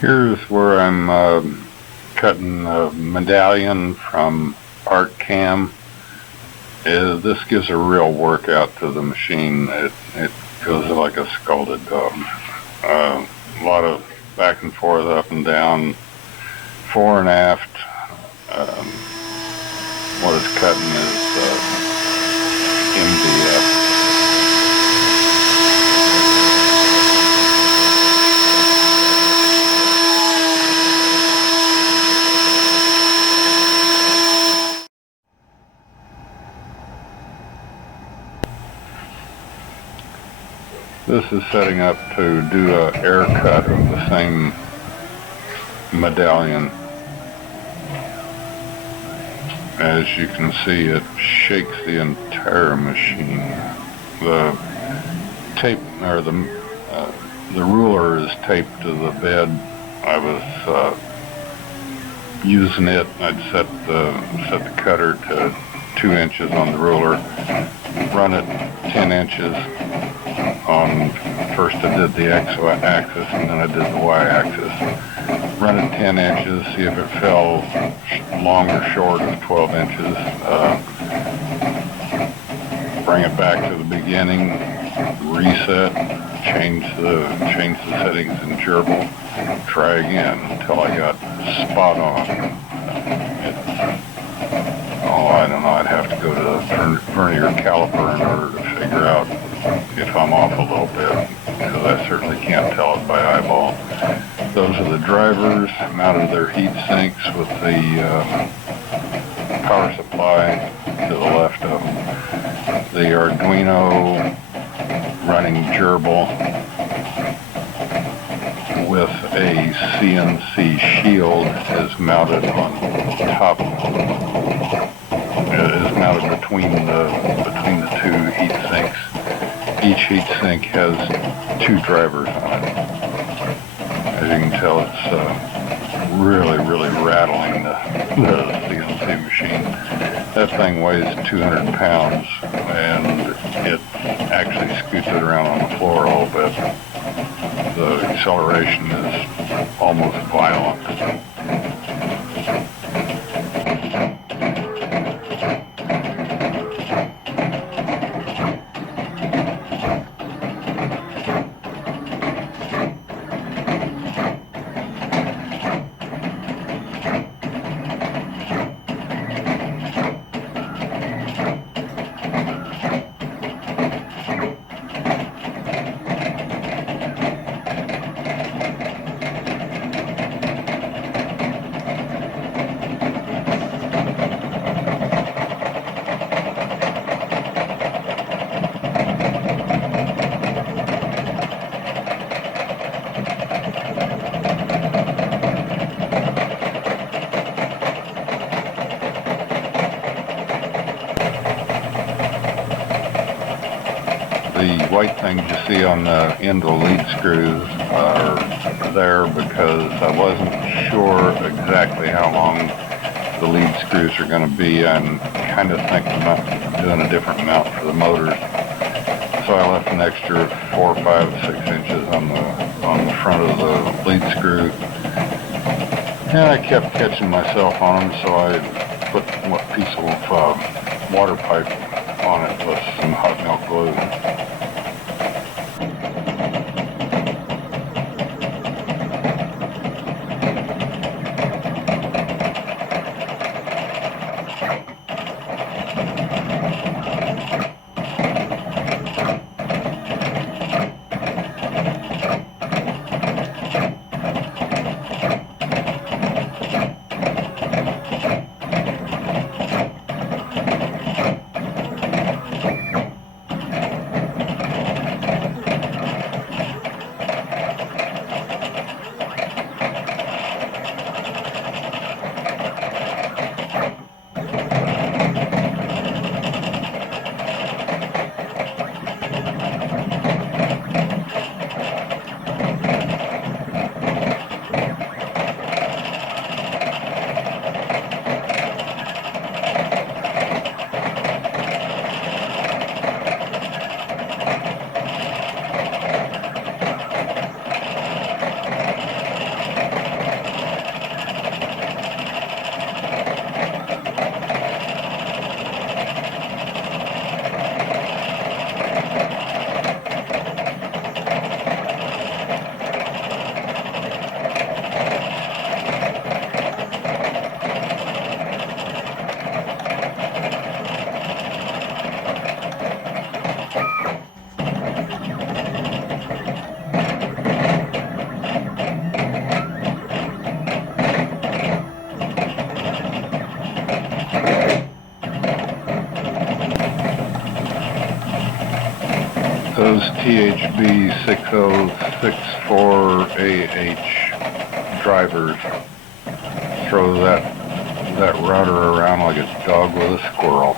Here's where I'm cutting a medallion from Art Cam. This gives a real workout to the machine. It goes like a scalded dog. A lot of back and forth, up and down, fore and aft. What it's cutting is MDF. This is setting up to do an air cut of the same medallion. As you can see, it shakes the entire machine. The tape, or the ruler is taped to the bed. I was using it. I'd set the cutter to 2 inches on the ruler, run it 10 inches on, first I did the x-axis and then I did the y-axis. Run it 10 inches, see if it fell long or short of 12 inches. Bring it back to the beginning, reset, change the settings in GRBL, try again until I got spot on. I don't know, I'd have to go to the vernier caliper in order to figure out if I'm off a little bit, because I certainly can't tell it by eyeball. Those are the drivers, mounted their heat sinks with the power supply to the left of them. The Arduino running GRBL with a CNC shield is mounted on top. It is mounted between the 2 heat sinks. Each heat sink has 2 drivers on it. As you can tell, it's really rattling the CNC machine. That thing weighs 200 pounds, and it actually scoots it around on the floor a little bit. The acceleration is almost violent. The white things you see on the end of the lead screws are there because I wasn't sure exactly how long the lead screws are going to be. I'm kind of thinking about doing a different mount for the motors. So I left an extra 4, 5, 6 inches on the front of the lead screw. And I kept catching myself on them, so I put a piece of water pipe on it with some hot melt glue. Those THB6064AH drivers throw that router around like a dog with a squirrel.